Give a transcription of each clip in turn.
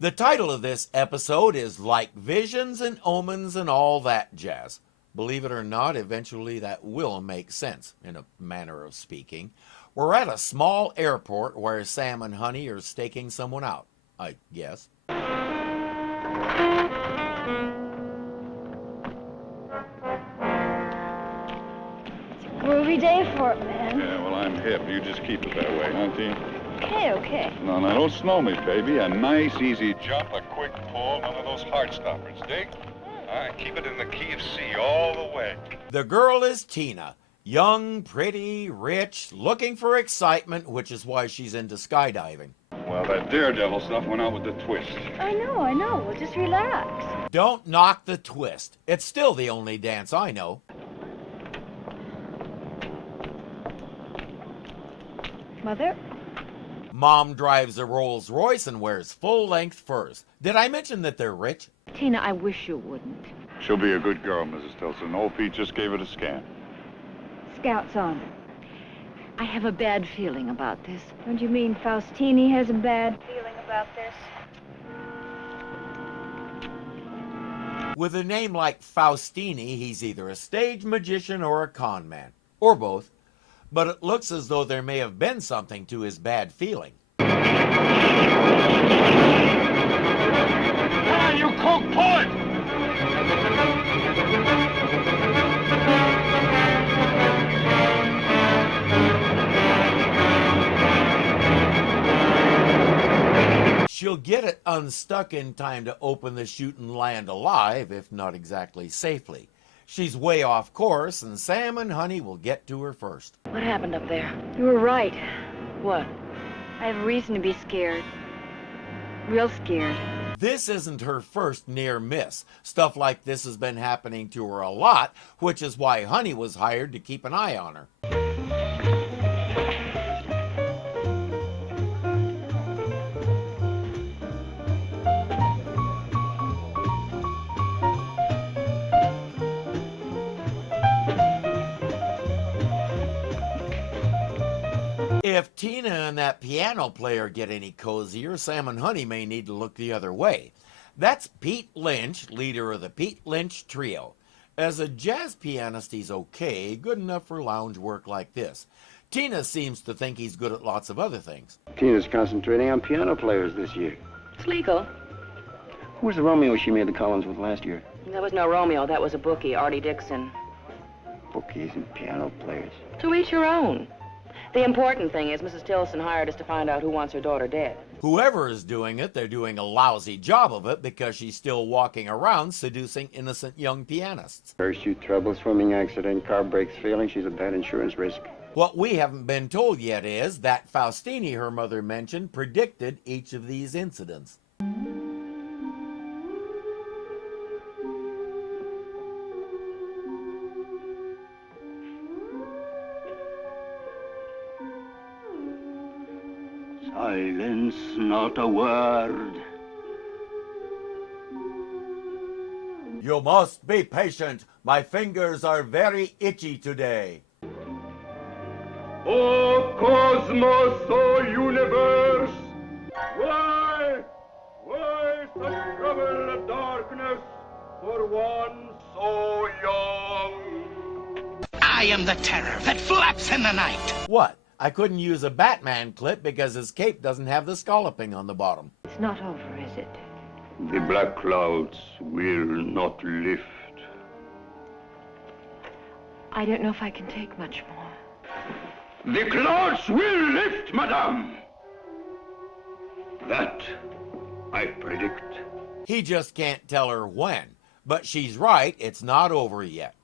The title of this episode is Like Visions and Omens and All That Jazz. Believe it or not, eventually that will make sense, in a manner of speaking. We're at a small airport where Sam and Honey are staking someone out, I guess. Groovy day for it, man. Yeah, well, I'm hip. You just keep it that way, huh, T? Okay, okay. No, don't snow me, baby. A nice, easy jump, a quick pull, none of those heart stoppers. Dig? All right, keep it in the key of C all the way. The girl is Tina. Young, pretty, rich, looking for excitement, which is why she's into skydiving. Well, that daredevil stuff went out with the twist. I know. Well, just relax. Don't knock the twist. It's still the only dance I know. Mother? Mom drives a Rolls Royce and wears full-length furs. Did I mention that they're rich? Tina, I wish you wouldn't. She'll be a good girl, Mrs. Tilson. Old Pete just gave it a scan. Scout's honor. I have a bad feeling about this. Don't you mean Faustini has a bad feeling about this? With a name like Faustini, he's either a stage magician or a con man, or both. But it looks as though there may have been something to his bad feeling. Come on, you coke, pull it! She'll get it unstuck in time to open the chute and land alive, if not exactly safely. She's way off course, and Sam and Honey will get to her first. What happened up there? You were right. What? I have reason to be scared. Real scared. This isn't her first near miss. Stuff like this has been happening to her a lot, which is why Honey was hired to keep an eye on her. If Tina and that piano player get any cozier, Sam and Honey may need to look the other way. That's Pete Lynch, leader of the Pete Lynch Trio. As a jazz pianist, he's okay, good enough for lounge work like this. Tina seems to think he's good at lots of other things. Tina's concentrating on piano players this year. It's legal. Who was the Romeo she made the Collins with last year? That was no Romeo. That was a bookie, Artie Dixon. Bookies and piano players. To each your own. The important thing is Mrs. Tilson hired us to find out who wants her daughter dead. Whoever is doing it, they're doing a lousy job of it because she's still walking around seducing innocent young pianists. Parachute trouble, swimming accident, car brakes failing. She's a bad insurance risk. What we haven't been told yet is that Faustini, her mother mentioned, predicted each of these incidents. Silence, not a word. You must be patient. My fingers are very itchy today. Oh cosmos, oh universe, why such trouble and darkness for one so young? I am the terror that flaps in the night. What? I couldn't use a Batman clip because his cape doesn't have the scalloping on the bottom. It's not over, is it? The black clouds will not lift. I don't know if I can take much more. The clouds will lift, madame. That I predict. He just can't tell her when. But she's right, it's not over yet.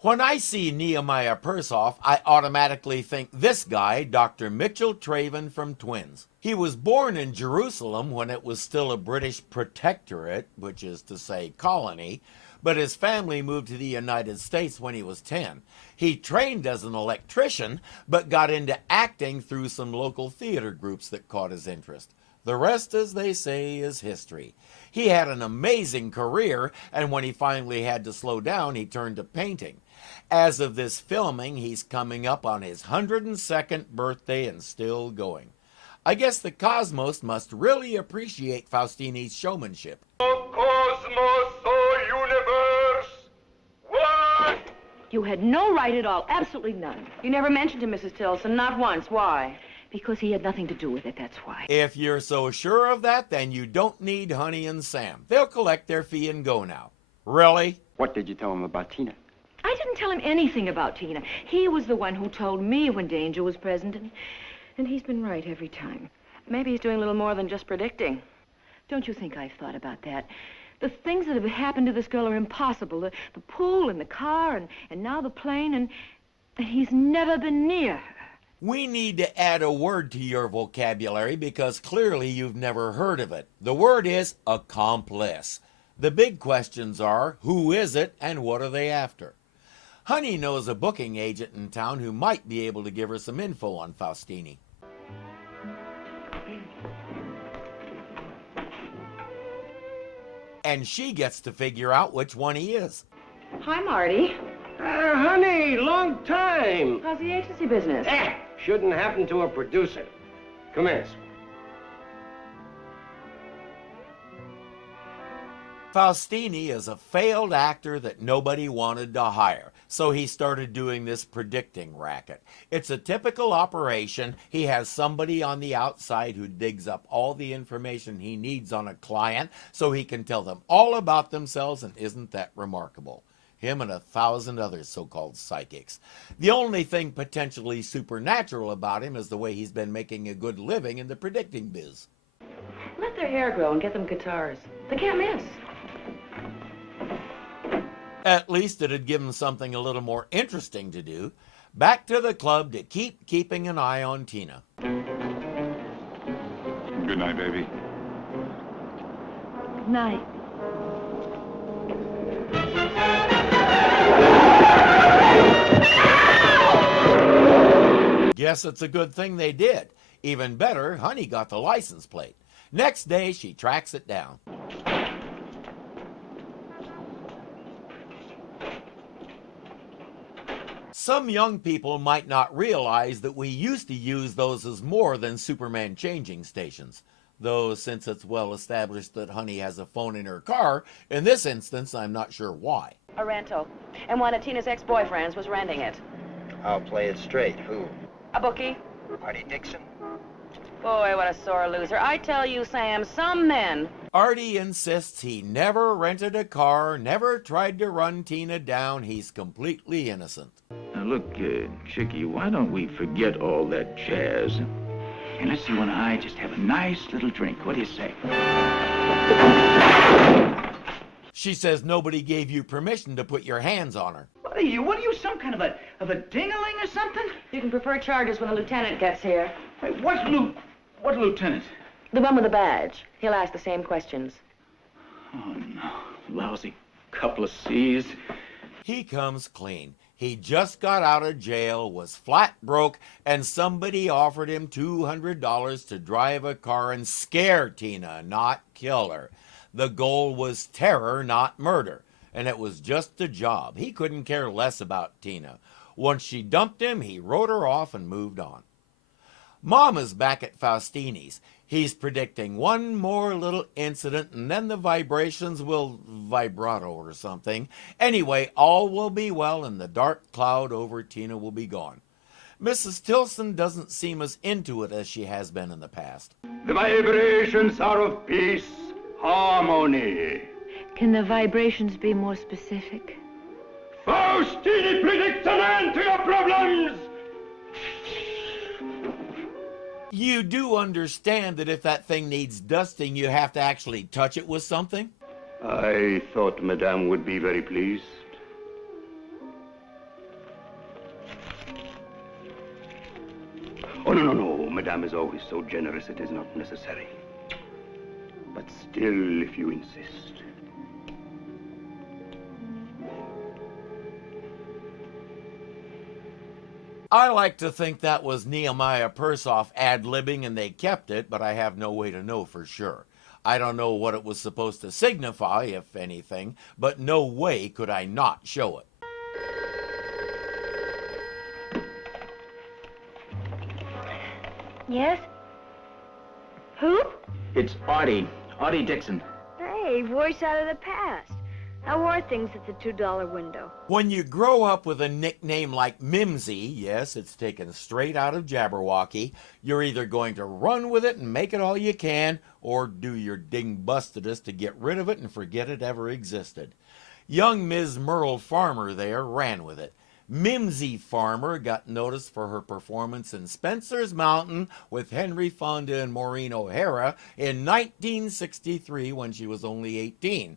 When I see Nehemiah Persoff, I automatically think this guy, Dr. Mitchell Traven from Twins. He was born in Jerusalem when it was still a British protectorate, which is to say colony, but his family moved to the United States when he was 10. He trained as an electrician, but got into acting through some local theater groups that caught his interest. The rest, as they say, is history. He had an amazing career, and when he finally had to slow down, he turned to painting. As of this filming, he's coming up on his 102nd birthday and still going. I guess the cosmos must really appreciate Faustini's showmanship. Cosmos, oh universe, what? You had no right at all, absolutely none. You never mentioned to Mrs. Tilson, not once. Why? Because he had nothing to do with it, that's why. If you're so sure of that, then you don't need Honey and Sam. They'll collect their fee and go now. Really? What did you tell him about Tina? I didn't tell him anything about Tina. He was the one who told me when danger was present, and he's been right every time. Maybe he's doing a little more than just predicting. Don't you think I've thought about that? The things that have happened to this girl are impossible. The pool and the car and now the plane, and he's never been near her. We need to add a word to your vocabulary because clearly you've never heard of it. The word is accomplice. The big questions are, who is it and what are they after? Honey knows a booking agent in town who might be able to give her some info on Faustini. And she gets to figure out which one he is. Hi, Marty. Honey, long time. How's the agency business? Shouldn't happen to a producer. Come in. Faustini is a failed actor that nobody wanted to hire, so he started doing this predicting racket. It's a typical operation. He has somebody on the outside who digs up all the information he needs on a client so he can tell them all about themselves, and isn't that remarkable? Him and 1,000 other so-called psychics. The only thing potentially supernatural about him is the way he's been making a good living in the predicting biz. Let their hair grow and get them guitars. They can't miss. At least it'd give him something a little more interesting to do. Back to the club to keep keeping an eye on Tina. Good night, baby. Good night. Guess it's a good thing they did. Even better, Honey got the license plate. Next day, she tracks it down. Some young people might not realize that we used to use those as more than Superman changing stations. Though, since it's well established that Honey has a phone in her car, in this instance, I'm not sure why. A rental. And one of Tina's ex-boyfriends was renting it. I'll play it straight. Who? A bookie. Artie Dixon? Boy, what a sore loser. I tell you, Sam, some men... Artie insists he never rented a car, never tried to run Tina down. He's completely innocent. Now look, Chickie, why don't we forget all that jazz? And let's see you and I just have a nice little drink. What do you say? She says nobody gave you permission to put your hands on her. What are you, some kind of a ding-a-ling or something? You can prefer charges when the lieutenant gets here. Hey, what lieutenant? The one with the badge. He'll ask the same questions. Oh, no. Lousy couple of C's. He comes clean. He just got out of jail, was flat broke, and somebody offered him $200 to drive a car and scare Tina, not kill her. The goal was terror, not murder, and it was just a job. He couldn't care less about Tina. Once she dumped him, he wrote her off and moved on. Mom is back at Faustini's. He's predicting one more little incident, and then the vibrations will vibrato or something. Anyway, all will be well, and the dark cloud over Tina will be gone. Mrs. Tilson doesn't seem as into it as she has been in the past. The vibrations are of peace, harmony. Can the vibrations be more specific? Faustini predicts an end to your problems! You do understand that if that thing needs dusting, you have to actually touch it with something? I thought Madame would be very pleased. Oh, no. Madame is always so generous, it is not necessary. But still, if you insist. I like to think that was Nehemiah Persoff ad-libbing and they kept it, but I have no way to know for sure. I don't know what it was supposed to signify, if anything, but no way could I not show it. Yes? Who? It's Artie. Artie Dixon. Hey, voice out of the past. How are things at the $2 window? When you grow up with a nickname like Mimsy, yes, it's taken straight out of Jabberwocky, you're either going to run with it and make it all you can, or do your ding-bustedest to get rid of it and forget it ever existed. Young Ms. Merle Farmer there ran with it. Mimsy Farmer got noticed for her performance in Spencer's Mountain with Henry Fonda and Maureen O'Hara in 1963 when she was only 18.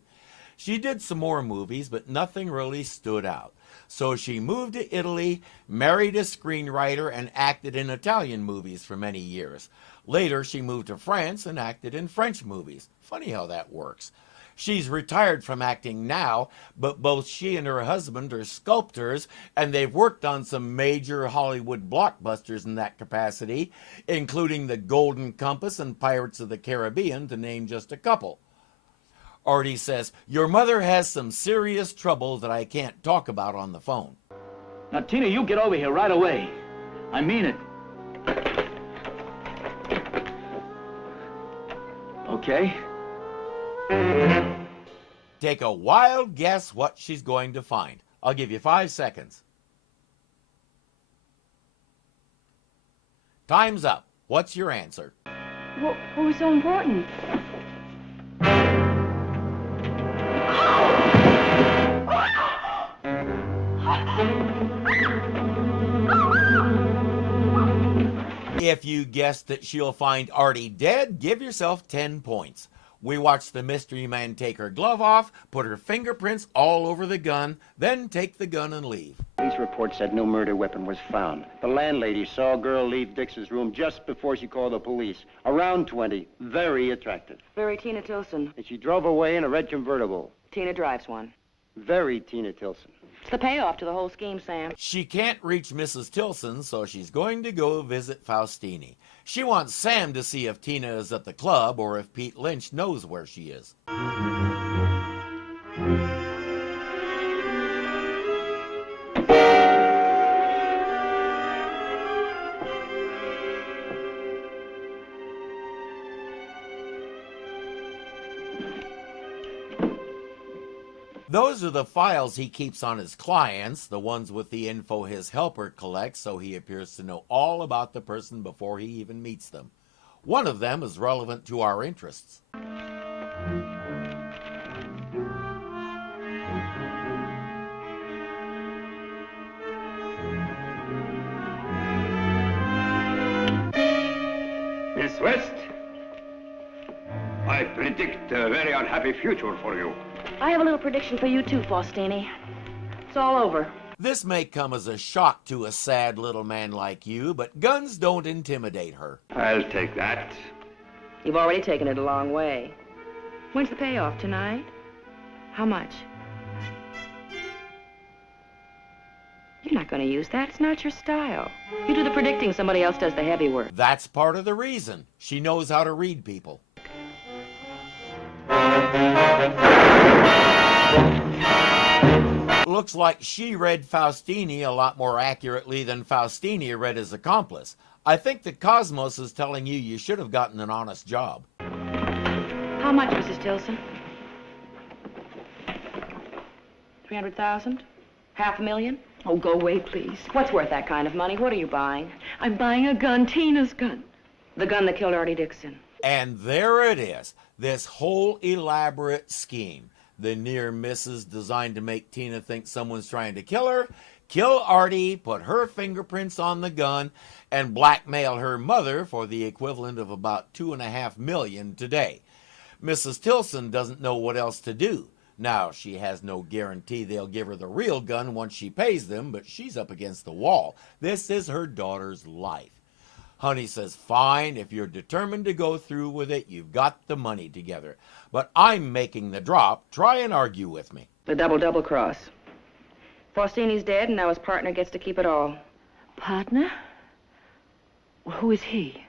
She did some more movies, but nothing really stood out. So she moved to Italy, married a screenwriter, and acted in Italian movies for many years. Later, she moved to France and acted in French movies. Funny how that works. She's retired from acting now, but both she and her husband are sculptors, and they've worked on some major Hollywood blockbusters in that capacity, including The Golden Compass and Pirates of the Caribbean, to name just a couple. Artie says, your mother has some serious trouble that I can't talk about on the phone. Now, Tina, you get over here right away. I mean it. Okay. Take a wild guess what she's going to find. I'll give you 5 seconds. Time's up. What's your answer? What was so important? If you guessed that she'll find Artie dead, give yourself 10 points. We watched the mystery man take her glove off, put her fingerprints all over the gun, then take the gun and leave. Police report said no murder weapon was found. The landlady saw a girl leave Dix's room just before she called the police. Around 20, very attractive. Very Tina Tilson. And she drove away in a red convertible. Tina drives one. Very Tina Tilson. It's the payoff to the whole scheme, Sam. She can't reach Mrs. Tilson, so she's going to go visit Faustini. She wants Sam to see if Tina is at the club or if Pete Lynch knows where she is. Those are the files he keeps on his clients, the ones with the info his helper collects, so he appears to know all about the person before he even meets them. One of them is relevant to our interests. Miss West, I predict a very unhappy future for you. I have a little prediction for you too, Faustini. It's all over. This may come as a shock to a sad little man like you, but guns don't intimidate her. I'll take that. You've already taken it a long way. When's the payoff? Tonight? How much? You're not going to use that. It's not your style. You do the predicting, somebody else does the heavy work. That's part of the reason. She knows how to read people. Looks like she read Faustini a lot more accurately than Faustini read his accomplice. I think that Cosmos is telling you you should have gotten an honest job. How much, Mrs. Tilson? 300,000? $500,000? Oh, go away, please. What's worth that kind of money? What are you buying? I'm buying a gun, Tina's gun. The gun that killed Artie Dixon. And there it is, this whole elaborate scheme. The near misses designed to make Tina think someone's trying to kill her, kill Artie, put her fingerprints on the gun, and blackmail her mother for the equivalent of about $2.5 million today. Mrs. Tilson doesn't know what else to do. Now, she has no guarantee they'll give her the real gun once she pays them, but she's up against the wall. This is her daughter's life. Honey says, fine, if you're determined to go through with it, you've got the money together. But I'm making the drop. Try and argue with me. The double cross. Faustini's dead, and now his partner gets to keep it all. Partner? Well, who is he?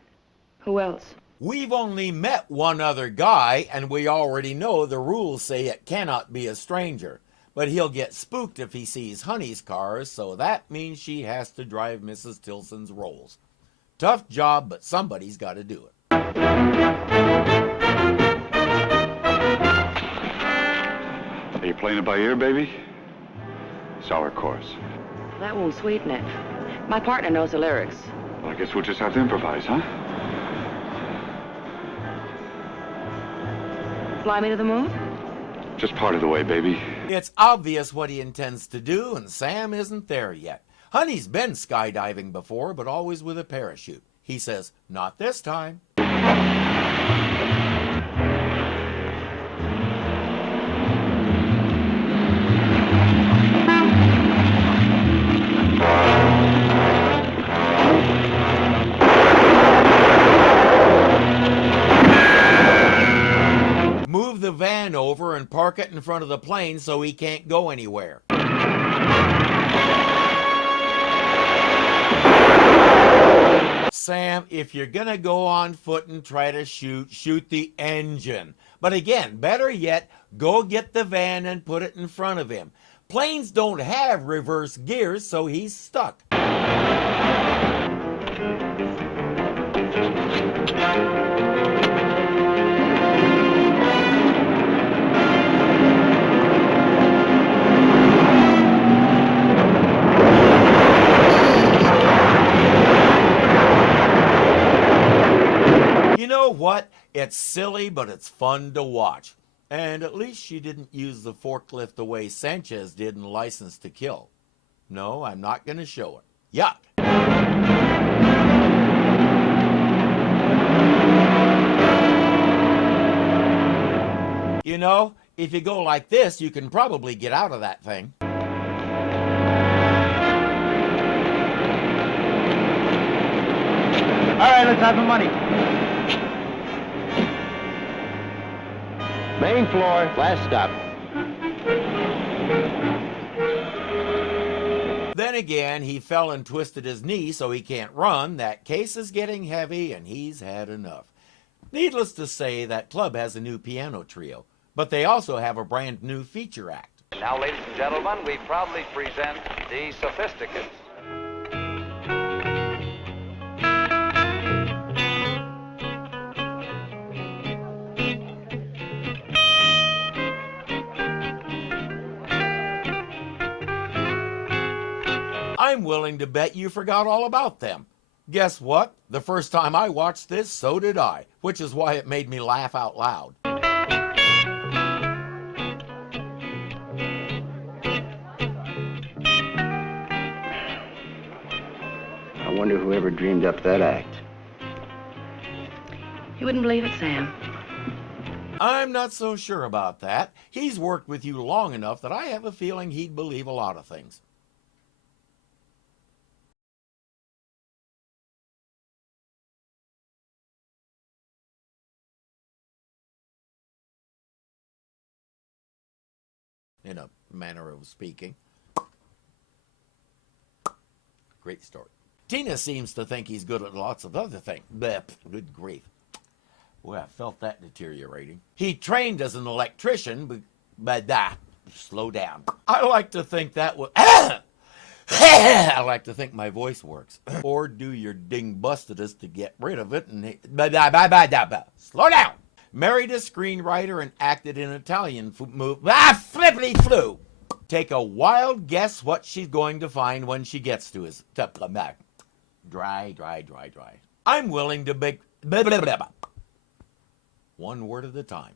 Who else? We've only met one other guy, and we already know the rules say it cannot be a stranger. But he'll get spooked if he sees Honey's cars, so that means she has to drive Mrs. Tilson's rolls. Tough job, but somebody's got to do it. Are you playing it by ear, baby? Sour chorus. That won't sweeten it. My partner knows the lyrics. Well, I guess we'll just have to improvise, huh? Fly me to the moon? Just part of the way, baby. It's obvious what he intends to do, and Sam isn't there yet. Honey's been skydiving before, but always with a parachute. He says, not this time. Move the van over and park it in front of the plane so he can't go anywhere. Sam, if you're gonna go on foot and try to shoot the engine. But again, better yet, go get the van and put it in front of him. Planes don't have reverse gears, so he's stuck. You know what? It's silly, but it's fun to watch. And at least she didn't use the forklift the way Sanchez did in License to Kill. No, I'm not going to show it. Yuck. You know, if you go like this, you can probably get out of that thing. All right, let's have the money. Main floor, last stop. Then again, he fell and twisted his knee so he can't run. That case is getting heavy and he's had enough. Needless to say, that club has a new piano trio, but they also have a brand new feature act. Now, ladies and gentlemen, we proudly present the Sophisticates. I'm willing to bet you forgot all about them. Guess what? The first time I watched this, so did I, which is why it made me laugh out loud. I wonder whoever dreamed up that act. You wouldn't believe it, Sam. I'm not so sure about that. He's worked with you long enough that I have a feeling he'd believe a lot of things. In a manner of speaking. Great story. Tina seems to think he's good at lots of other things. Bleh, good grief. Boy, I felt that deteriorating. He trained as an electrician, but slow down. I like to think that was... I like to think my voice works. Or do your ding-bustedest to get rid of it and... Slow down! Married a screenwriter and acted in Italian movie. Flippity flu! Take a wild guess what she's going to find when she gets to his... Dry. I'm willing to bake... One word at a time.